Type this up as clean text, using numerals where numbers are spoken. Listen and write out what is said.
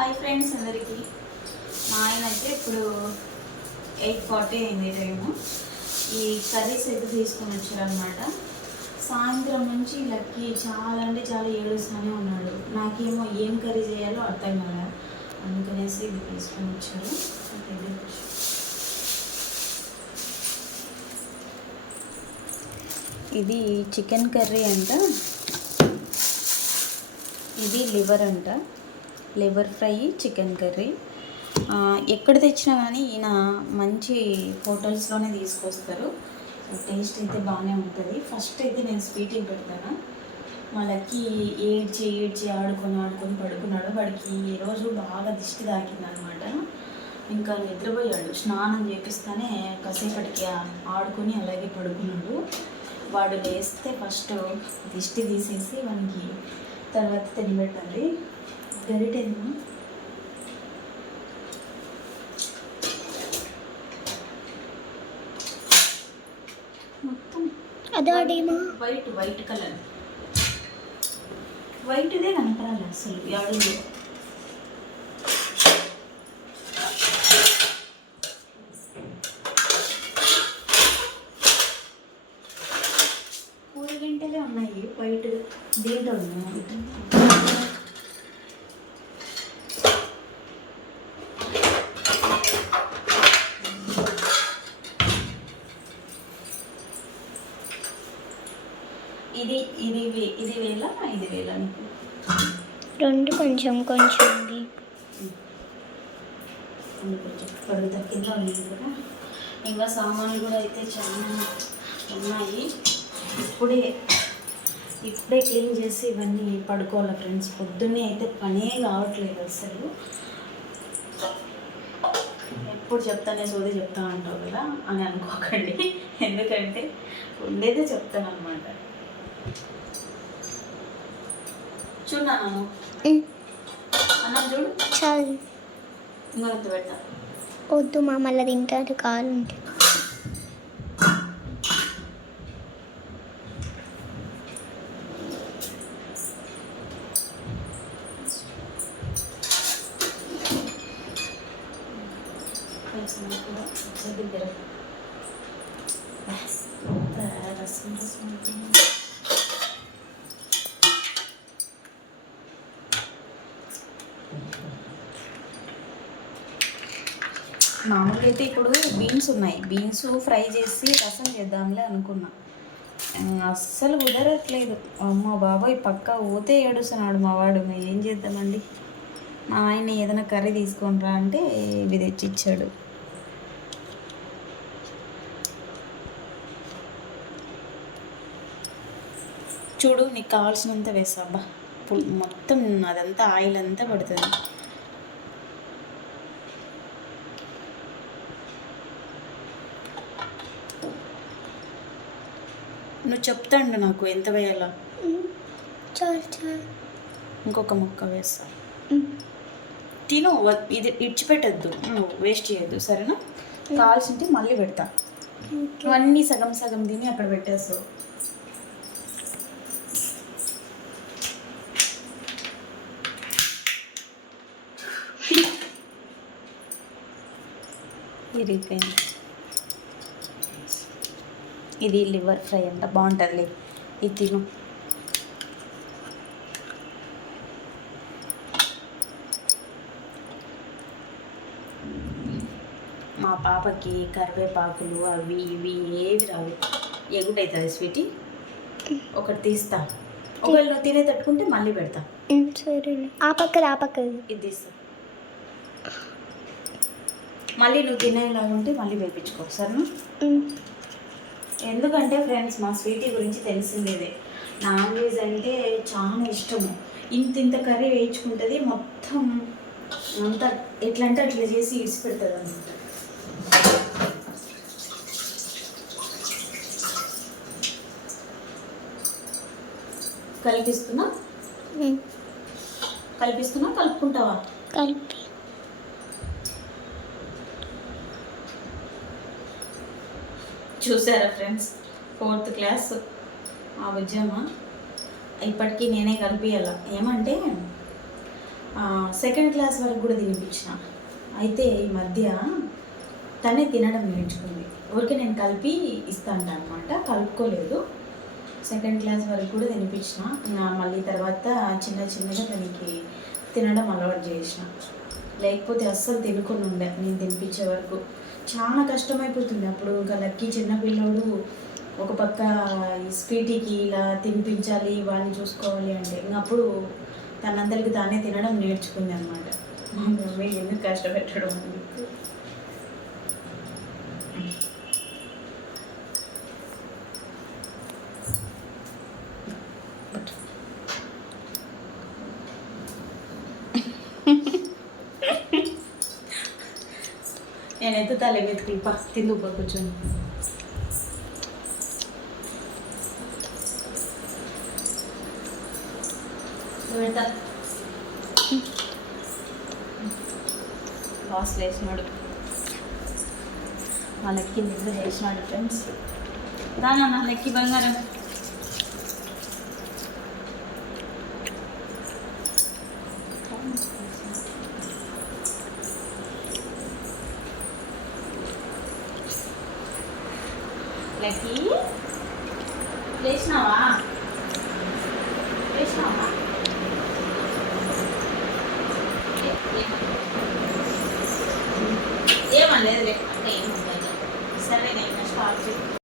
Hi friends అందరికీ. మా ఆయన అయితే ఇప్పుడు 8:40 అయింది టైము. ఈ కర్రీస్ అయితే తీసుకొని వచ్చారనమాట. సాయంత్రం నుంచి లక్కీ చాలా అంటే చాలా ఏడుస్తూనే ఉన్నాడు. నాకేమో ఏం కర్రీ చేయాలో అర్థం కదా, అందుకనేసి ఇది తీసుకొని వచ్చారు. ఇది చికెన్ కర్రీ అంట, ఇది లివర్ అంట, లివర్ ఫ్రై చికెన్ కర్రీ. ఎక్కడ తెచ్చినా కానీ ఈయన మంచి హోటల్స్లోనే తీసుకొస్తారు. టేస్ట్ అయితే బాగానే ఉంటుంది. ఫస్ట్ అయితే నేను స్వీట్కి పెడతాను. వాళ్ళకి ఏడ్చి ఆడుకొని పడుకున్నాడు. వాడికి ఈరోజు బాగా దిష్టి తాకిందనమాట. ఇంకా నిద్రపోయాడు. స్నానం చేపిస్తానే కాసేపటికి ఆడుకొని అలాగే పడుకున్నాడు. వాడు లేస్తే ఫస్ట్ దిష్టి తీసేసి వానికి తర్వాత తినబెట్టాలి. గరిటేమో మొత్తం అదేమో వైట్ కలర్, వైట్దే కనపడాలి అసలు యాడలో. పూల గింటలే ఉన్నాయి వైట్, దీంట్లో ఉన్నాయి. ఇది వేళ 5,000 నీకు రెండు కొంచెం కడుగు తగ్గిందా ఉంది కూడా. ఇంకా సామాన్లు కూడా అయితే చాలా ఉన్నాయి. ఇప్పుడే క్లీన్ చేసి ఇవన్నీ పడుకోవాలి ఫ్రెండ్స్. పొద్దున్నే అయితే పనే కావట్లేదు అసలు. ఎప్పుడు చెప్తానే సోది చెప్తా అంటావు కదా అని అనుకోకండి, ఎందుకంటే ఉండేదే చెప్తాను అనమాట. చూడన్నా అన్నం చూడు చాలు. ఇంకా పెడతా. వద్దు మా మళ్ళీ తింటారు కాలు ఉంటే. రసం మామూలుగా అయితే ఇప్పుడు బీన్స్ ఉన్నాయి, బీన్స్ ఫ్రై చేసి రసం చేద్దాంలే అనుకున్నా. అస్సలు కుదరట్లేదు. అమ్మ బాబాయ్ పక్క ఊతే ఏడుస్తున్నాడు మా వాడు. ఏం చేద్దామండి. మా ఆయన ఏదైనా కర్రీ తీసుకొని రా అంటే ఇవి తెచ్చిచ్చాడు. చూడు నీకు కావాల్సినంత వేసా. అబ్బా మొత్తం అదంతా ఆయిల్ అంతా పడుతుంది. నువ్వు చెప్తాండు నాకు ఎంత వేయాలా. ఇంకొక ముక్క వేస్తా. తిను, ఇది ఇడిచిపెట్టద్దు, నువ్వు వేస్ట్ చేయొద్దు సరేనా. కావాల్సింటే మళ్ళీ పెడతా. నువ్వు సగం సగం తిని అక్కడ పెట్టేస్తావు. ఇరిగిపోయింది. ఇది లివర్ ఫ్రై అంట, బాగుంటుంది. ఇది తిను. మా పాపకి కరివేపాకులు అవి ఇవి ఏవి రావు. ఎగుటవుతుంది స్వీటీ. ఒకటి తీస్తా, ఒకవేళ నువ్వు తినే తట్టుకుంటే మళ్ళీ పెడతా. సరే ఆ పక్క ఇది తీస్తా. మళ్ళీ నువ్వు తినేలాగా ఉంటే మళ్ళీ వేయించుకో సరేనా. ఎందుకంటే ఫ్రెండ్స్ మా స్వీటీ గురించి తెలిసిందేదే, నాన్ వెజ్ అంటే చాలా ఇష్టము. ఇంత కర్రీ వేయించుకుంటుంది, మొత్తం అంతా ఎట్లా అంటే అట్లా చేసి ఇడిచిపెడుతుంది అనమాట. కలిపిస్తున్నా కలుపుకుంటావా? కలిపి చూసారా ఫ్రెండ్స్, 4th క్లాస్ ఆ ఉద్యమ ఇప్పటికీ నేనే కలిపియాల. ఏమంటే సెకండ్ క్లాస్ వరకు కూడా తినిపించిన. అయితే ఈ మధ్య తనే తినడం నేర్చుకుంది. ఊరికే నేను కలిపి ఇస్తాను అనమాట, కలుపుకోలేదు. సెకండ్ క్లాస్ వరకు కూడా తినిపించిన. మళ్ళీ తర్వాత చిన్న చిన్నగా తనకి తినడం అలవాటు చేసిన. లేకపోతే అస్సలు తినుకొని ఉండే నేను తినిపించే వరకు. చాలా కష్టమైపోతుంది అప్పుడు. ఇంకా లక్కీ చిన్నపిల్లోడు, ఒక పక్క ఈ స్వీటీకి ఇలా తినిపించాలి, వాడిని చూసుకోవాలి అంటే ఇంకా అప్పుడు తనందరికి తానే తినడం నేర్చుకుంది అనమాట. మా మమ్మీ ఎందుకు కష్టపెట్టడం అని. నేనైతే తల వెతుకు తిందుకు కూర్చొని. పెడతా బాస్ లేచినాడు, మా లెక్కి నిద్ర చేసినాడు ఫ్రెండ్స్. దానా నా లెక్కి బంగారం. లక్కీ లేచినావా? లేచినావా? ఏమనలేదు, లేకపోతే ఏముండదు. సరే నేను స్టార్ట్ చేయి.